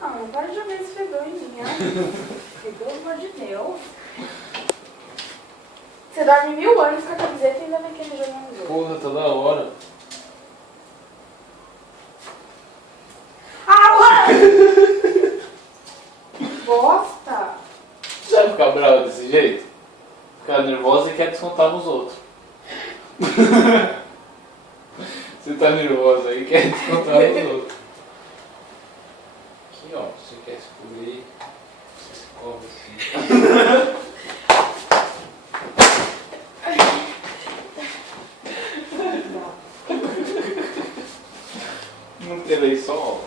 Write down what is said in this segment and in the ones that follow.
Ah, não para de jogar esse fedor em mim, pelo amor de Deus. Você dorme 1000 anos com a camiseta e ainda vem querer jogar no jogo. Porra, toda hora. Ah, bosta! Você vai ficar brava desse jeito? Ficar nervosa e quer descontar nos outros. Você tá nervosa e quer descontar nos outros. Aqui ó, você quer escobrir, você escova assim. Não tem lençol?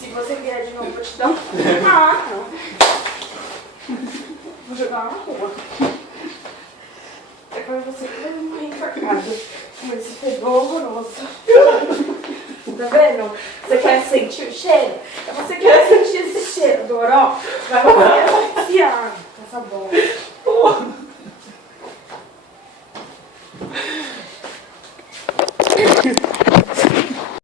Se você vier de novo, eu vou te dar um. Ah, não. Vou jogar na rua. É pra você que vai morrer enforcada com esse fedor horroroso. Tá vendo? Você quer sentir o cheiro? É você que quer sentir esse cheiro do oró? Vai morrer asfixiado com essa bola.